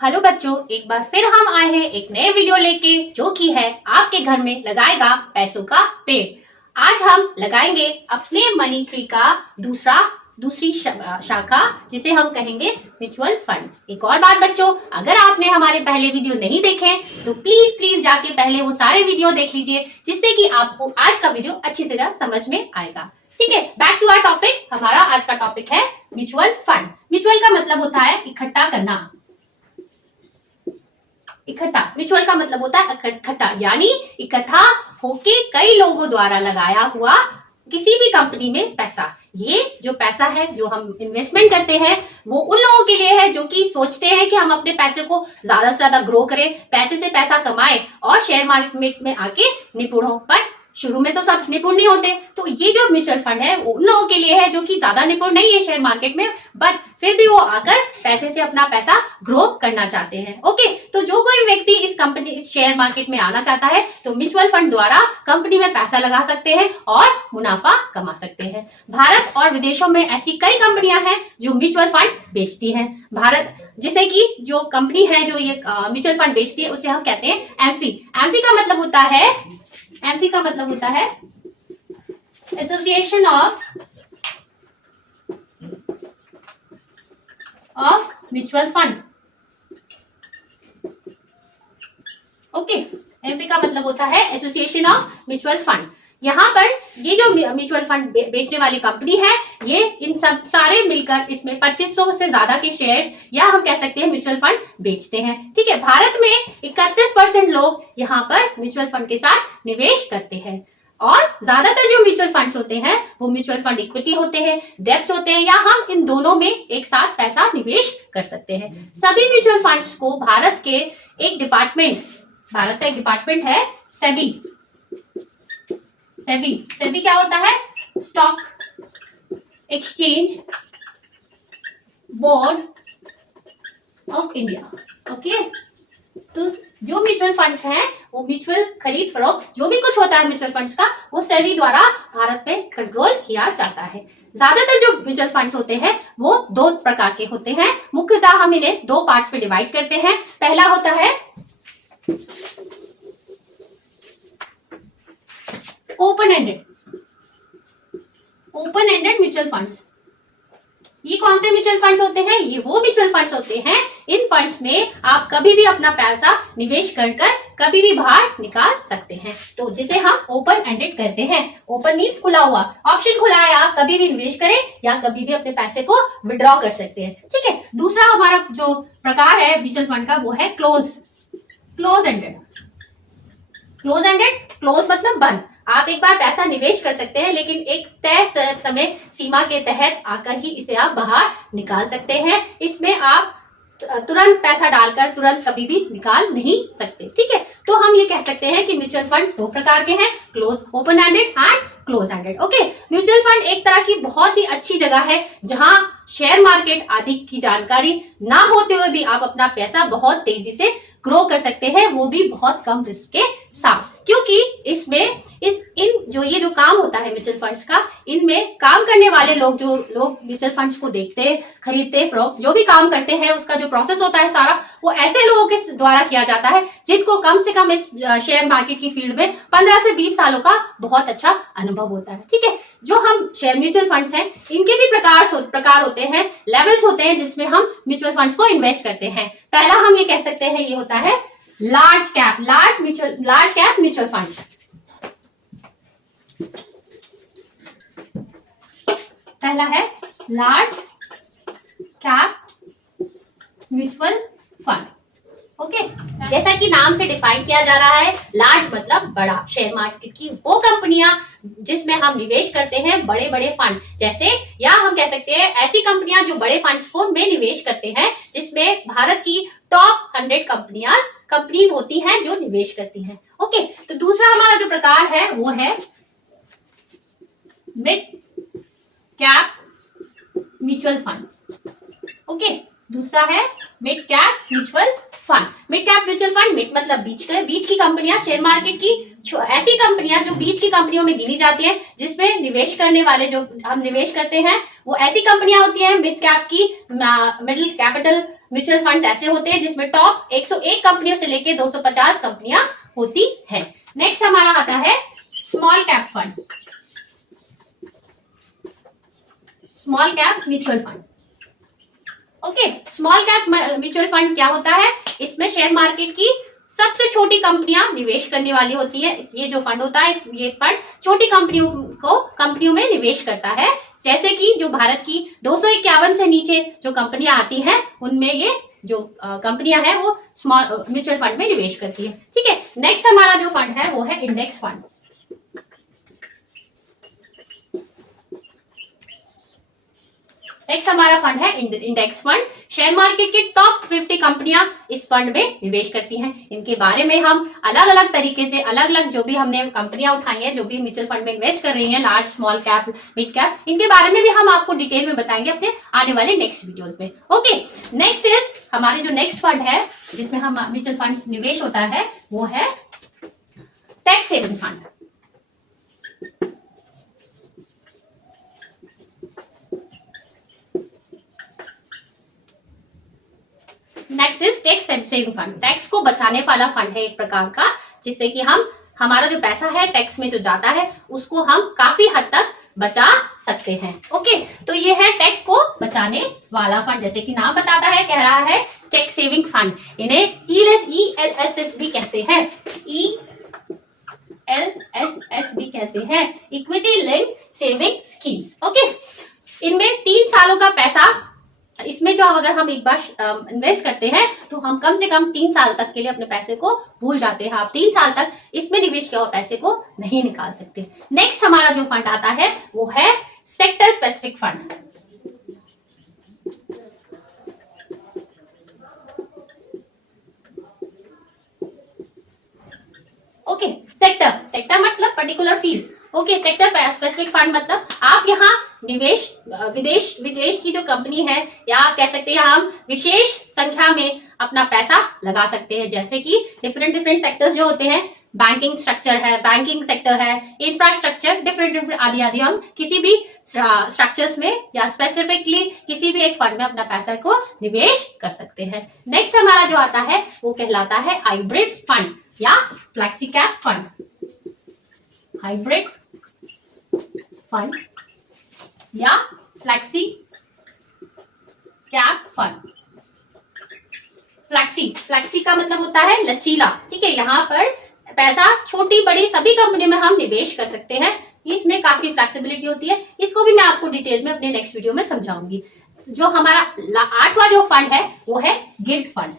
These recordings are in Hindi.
हेलो बच्चों, एक बार फिर हम आए हैं एक नए वीडियो लेके, जो कि है आपके घर में लगाएगा पैसों का पेड़। आज हम लगाएंगे अपने मनी ट्री का दूसरी शाखा, जिसे हम कहेंगे म्यूचुअल फंड। एक और बात बच्चों, अगर आपने हमारे पहले वीडियो नहीं देखे तो प्लीज प्लीज जाके पहले वो सारे वीडियो देख लीजिए, जिससे कि आपको आज का वीडियो अच्छी तरह समझ में आएगा। ठीक है, बैक टू आवर टॉपिक। हमारा आज का टॉपिक है म्यूचुअल फंड। म्यूचुअल का मतलब होता है इकट्ठा करना। इकट्ठा, म्यूचुअल का मतलब होता है इकट्ठा, यानी इकट्ठा होके कई लोगों द्वारा लगाया हुआ किसी भी कंपनी में पैसा। ये जो पैसा है जो हम इन्वेस्टमेंट करते हैं वो उन लोगों के लिए है जो कि सोचते हैं कि हम अपने पैसे को ज्यादा से ज्यादा ग्रो करें, पैसे से पैसा कमाएं और शेयर मार्केट में आके निपुण हो। पर शुरू में तो सब निपुण नहीं होते, तो ये जो म्यूचुअल फंड है वो उन लोगों के लिए है जो कि ज्यादा निपुण नहीं है शेयर मार्केट में, बट फिर भी वो आकर पैसे से अपना पैसा ग्रो करना चाहते हैं। ओके, तो जो कोई व्यक्ति इस शेयर मार्केट में आना चाहता है तो म्यूचुअल फंड द्वारा कंपनी में पैसा लगा सकते हैं और मुनाफा कमा सकते हैं। भारत और विदेशों में ऐसी कई कंपनियां हैं जो म्यूचुअल फंड बेचती हैं। भारत जैसे कि जो कंपनी है जो ये म्यूचुअल फंड बेचती है उसे हम कहते हैं एम्फी। एम्फी का मतलब होता है association of mutual fund. Okay, amphi का मतलब होता है एसोसिएशन ऑफ म्यूचुअल फंड। यहाँ पर ये जो म्यूचुअल फंड बेचने वाली कंपनी है, ये इन सब सारे मिलकर इसमें 2500 से ज्यादा के शेयर्स या हम कह सकते हैं म्यूचुअल फंड बेचते हैं। ठीक है, भारत में 31% लोग यहाँ पर म्यूचुअल फंड के साथ निवेश करते हैं और ज्यादातर जो म्यूचुअल फंड्स होते हैं वो म्यूचुअल फंड इक्विटी होते हैं, डेब्ट्स होते हैं, या हम इन दोनों में एक साथ पैसा निवेश कर सकते हैं। सभी म्यूचुअल फंड्स को भारत का एक डिपार्टमेंट है सेबी। सेबी क्या होता है? Stock exchange board of India. Okay, तो जो म्यूचुअल फंड्स हैं वो म्यूचुअल खरीद फरोख्त जो भी कुछ होता है म्यूचुअल फंड्स का, वो सेबी द्वारा भारत में कंट्रोल किया जाता है। ज्यादातर जो म्यूचुअल फंड्स होते हैं वो दो प्रकार के होते हैं। मुख्यतः हम इन्हें दो पार्ट्स में डिवाइड करते हैं। पहला होता है ओपन एंडेड म्यूचुअल फंड्स। ये कौन से म्यूचुअल फंड्स होते हैं? ये वो म्यूचुअल फंड्स होते हैं, इन फंड्स में आप कभी भी अपना पैसा निवेश कर कभी भी बाहर निकाल सकते हैं, तो जिसे हम ओपन एंडेड कहते हैं। ओपन मीन्स खुला हुआ, ऑप्शन खुला है, आप कभी भी निवेश करें या कभी भी अपने पैसे को विड्रॉ कर सकते हैं। ठीक है, दूसरा हमारा जो प्रकार है म्यूचुअल फंड का वो है क्लोज एंडेड। क्लोज मतलब बंद। आप एक बार पैसा निवेश कर सकते हैं, लेकिन एक तय समय सीमा के तहत आकर ही इसे आप बाहर निकाल सकते हैं। इसमें आप तुरंत पैसा डालकर तुरंत कभी भी निकाल नहीं सकते। ठीक है, तो हम ये कह सकते हैं कि म्यूचुअल फंड्स दो प्रकार के हैं, open ended and close ended. Okay, mutual fund एक तरह की बहुत ही अच्छी जगह है जहां शेयर मार्केट आदि की जानकारी ना होते हुए भी आप अपना पैसा बहुत तेजी से ग्रो कर सकते हैं, वो भी बहुत कम रिस्क के साथ। क्योंकि इसमें ये जो काम होता है म्यूचुअल फंड्स का, इनमें काम करने वाले लोग म्यूचुअल फंड्स को देखते हैं, खरीदते फरोख्त जो भी काम करते हैं, उसका जो प्रोसेस होता है सारा, वो ऐसे लोगों के द्वारा किया जाता है जिनको कम से कम इस शेयर मार्केट की फील्ड में 15 से 20 सालों का बहुत अच्छा अनुभव होता है। ठीक है, जो हम शेयर म्यूचुअल फंड्स हैं इनके भी प्रकार होते हैं, लेवल्स होते हैं जिसमें हम म्यूचुअल फंड्स को इन्वेस्ट करते हैं। पहला हम ये कह सकते हैं, ये होता है लार्ज कैप म्यूचुअल फंड्स। पहला है large cap mutual fund. Okay, जैसा कि नाम से डिफाइन किया जा रहा है, लार्ज मतलब बड़ा। शेयर मार्केट की वो कंपनियां जिसमें हम निवेश करते हैं, बड़े बड़े फंड जैसे, या हम कह सकते हैं ऐसी कंपनियां जो बड़े फंड्स को में निवेश करते हैं, जिसमें भारत की टॉप 100 कंपनीज होती हैं जो निवेश करती हैं। ओके, तो दूसरा हमारा जो प्रकार है वो है mid cap mutual fund. Okay, दूसरा है mid cap mutual fund. Mid cap mutual fund, mid मतलब बीच की कंपनियां, शेयर मार्केट की ऐसी कंपनियां जो बीच की कंपनियों में गिनी जाती है, जिसमें निवेश करने वाले जो हम निवेश करते हैं वो ऐसी कंपनियां होती हैं मिड कैप की, मिडिल कैपिटल म्यूचुअल फंड्स ऐसे होते हैं जिसमें टॉप 101 कंपनियों से लेके 250 कंपनियां होती है। नेक्स्ट हमारा आता है small cap fund, small cap mutual fund. Okay, small cap mutual fund क्या होता है? इसमें शेयर मार्केट की सबसे छोटी कंपनियां निवेश करने वाली होती है। ये जो फंड होता है, ये फंड छोटी कंपनियों में निवेश करता है। जैसे कि जो भारत की 251 से नीचे जो कंपनियां आती हैं, उनमें ये जो कंपनियां हैं वो स्मॉल म्यूचुअल फंड में निवेश करती है। ठीक है, नेक्स्ट हमारा जो फंड है वो है इंडेक्स फंड। नेक्स्ट हमारा फंड है इंडेक्स फंड। शेयर मार्केट की टॉप 50 कंपनियां इस फंड में निवेश करती हैं। इनके बारे में हम अलग अलग तरीके से, अलग अलग जो भी हमने कंपनियां उठाई हैं, जो भी म्यूचुअल फंड में इन्वेस्ट कर रही हैं, large, small cap, mid cap, इनके बारे में भी हम आपको डिटेल में बताएंगे अपने आने वाले नेक्स्ट वीडियोज में। ओके, नेक्स्ट इज हमारे जो नेक्स्ट फंड है जिसमें हम म्यूचुअल फंड निवेश होता है वो है tax saving fund. Next is tax saving fund. Tax को बचाने वाला फंड है एक प्रकार का, जिससे कि हम हमारा जो पैसा है टैक्स में जो जाता है उसको हम काफी हद तक बचा सकते हैं। ओके, तो ये है टैक्स को बचाने वाला फंड, जैसे कि नाम बताता है, कह रहा है टैक्स सेविंग फंड। इन्हें ELSS भी कहते हैं, ELSS भी कहते हैं, equity link saving schemes. Okay, इनमें 3 सालों का पैसा, इसमें जो अगर हम एक बार इन्वेस्ट करते हैं तो हम कम से कम 3 साल तक के लिए अपने पैसे को भूल जाते हैं। आप 3 साल तक इसमें निवेश किया हुआ पैसे को नहीं निकाल सकते। नेक्स्ट हमारा जो फंड आता है वो है sector specific fund. Okay, sector मतलब particular field. Okay, sector specific fund मतलब आप यहाँ निवेश विदेश की जो कंपनी है, या आप कह सकते हैं हम विशेष संख्या में अपना पैसा लगा सकते हैं। जैसे कि डिफरेंट सेक्टर्स जो होते हैं, बैंकिंग स्ट्रक्चर है, बैंकिंग सेक्टर है, इंफ्रास्ट्रक्चर, डिफरेंट आदि हम किसी भी स्ट्रक्चर्स में या स्पेसिफिकली किसी भी एक फंड में अपना पैसा को निवेश कर सकते हैं। नेक्स्ट हमारा जो आता है वो कहलाता है हाइब्रिड फंड या flexi cap fund. Hybrid fund या फ्लेक्सी कैप फंड। फ्लेक्सी का मतलब होता है लचीला। ठीक है, यहाँ पर पैसा छोटी बड़ी सभी कंपनी में हम निवेश कर सकते हैं। इसमें काफी फ्लेक्सिबिलिटी होती है। इसको भी मैं आपको डिटेल में अपने नेक्स्ट वीडियो में समझाऊंगी। जो हमारा 8वां जो फंड है वो है गिल्ट फंड।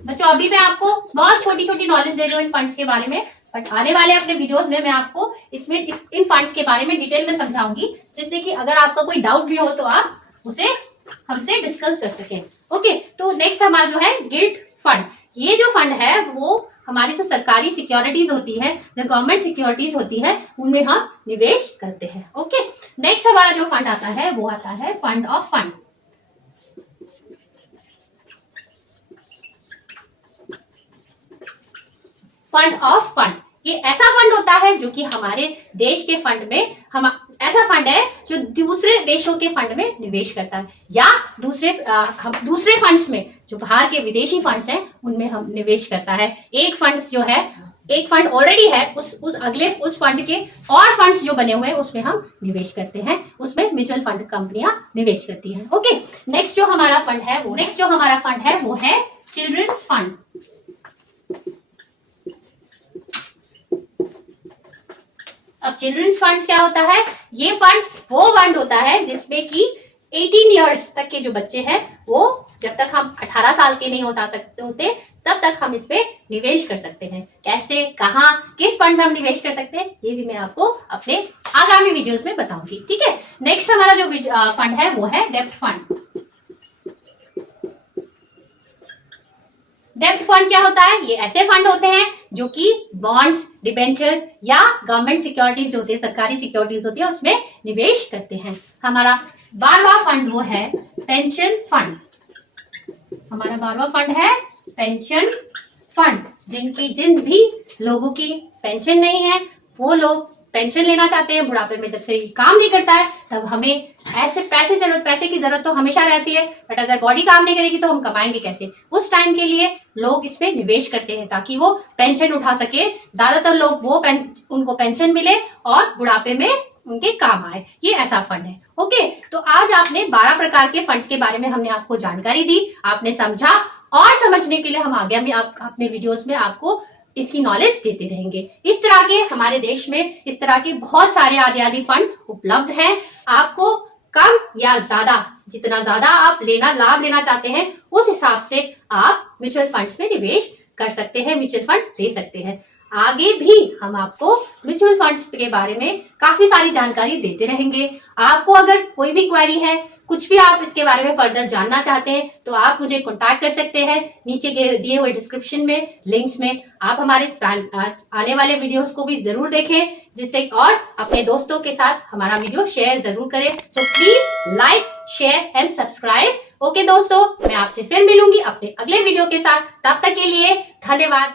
बच्चों, अभी मैं आपको बहुत छोटी छोटी नॉलेज दे रही हूँ इन फंड्स के बारे में, बट आने वाले अपने वीडियोस में मैं आपको इन फंड्स के बारे में डिटेल में समझाऊंगी, जिससे कि अगर आपका कोई डाउट भी हो तो आप उसे हमसे डिस्कस कर सकें। ओके, तो नेक्स्ट हमारा जो है गिल्ट फंड। ये जो फंड है वो हमारी जो सरकारी सिक्योरिटीज होती है, जो गवर्नमेंट सिक्योरिटीज होती है, उनमें हम निवेश करते हैं। ओके, नेक्स्ट हमारा जो फंड आता है वो आता है fund of fund. Fund of fund, ये ऐसा फंड होता है जो कि हमारे देश के फंड में ऐसा फंड है जो दूसरे देशों के फंड में निवेश करता है, या दूसरे फंड्स में, जो बाहर के विदेशी फंड्स हैं उनमें हम निवेश करता है। एक फंड ऑलरेडी है, उस फंड के और फंड्स जो बने हुए हैं उसमें हम निवेश करते हैं, उसमें म्यूचुअल फंड कंपनियां निवेश करती हैं। ओके, नेक्स्ट जो हमारा फंड है वो है चिल्ड्रंस फंड। अब चिल्ड्रंस फंड्स क्या होता है? ये फंड वो फंड होता है जिसमें कि 18 इयर्स तक के जो बच्चे हैं, वो जब तक हम 18 साल के नहीं हो सकते होते तब तक हम इस पे निवेश कर सकते हैं। कैसे, कहाँ, किस फंड में हम निवेश कर सकते हैं, ये भी मैं आपको अपने आगामी वीडियोस में बताऊंगी। ठीक है, नेक्स्ट हमारा जो फंड है वो है डेब्ट फंड। डेब्ट फंड क्या होता है? ये ऐसे फंड होते हैं जो कि बॉन्ड्स, डिबेंचर्स या गवर्नमेंट सिक्योरिटीज जो होती है, सरकारी सिक्योरिटीज होती है, उसमें निवेश करते हैं। हमारा 12वां फंड वो है पेंशन फंड। हमारा 12वां फंड है पेंशन फंड। जिन भी लोगों की पेंशन नहीं है, वो लोग पेंशन लेना चाहते हैं बुढ़ापे में, जब से काम नहीं करता है तब हमें ऐसे पैसे की जरूरत तो हमेशा रहती है, बट अगर बॉडी काम नहीं करेगी तो हम कमाएंगे कैसे? उस टाइम के लिए लोग इस पे निवेश करते हैं ताकि वो पेंशन उठा सके। ज्यादातर लोग उनको पेंशन मिले और बुढ़ापे में उनके काम आए, ये ऐसा फंड है। ओके, तो आज आपने 12 प्रकार के फंड्स के बारे में हमने आपको जानकारी दी, आपने समझा, और समझने के लिए हम आगे भी अपने वीडियोस में आपको इसकी नॉलेज देते रहेंगे। इस तरह के हमारे देश में इस तरह के बहुत सारे आदि फंड उपलब्ध हैं। आपको कम या ज्यादा, जितना ज्यादा आप लाभ लेना चाहते हैं उस हिसाब से आप म्यूचुअल फंड्स में निवेश कर सकते हैं, म्यूचुअल फंड ले सकते हैं। आगे भी हम आपको म्यूचुअल फंड्स के बारे में काफी सारी जानकारी देते रहेंगे। आपको अगर कोई भी क्वेरी है, कुछ भी आप इसके बारे में फर्दर जानना चाहते हैं तो आप मुझे कॉन्टैक्ट कर सकते हैं। नीचे दिए हुए डिस्क्रिप्शन में लिंक्स में आप हमारे आने वाले वीडियोस को भी जरूर देखें, जिससे और अपने दोस्तों के साथ हमारा वीडियो शेयर जरूर करें। So please like, share and subscribe. Okay दोस्तों, मैं आपसे फिर मिलूंगी अपने अगले वीडियो के साथ। तब तक के लिए धन्यवाद।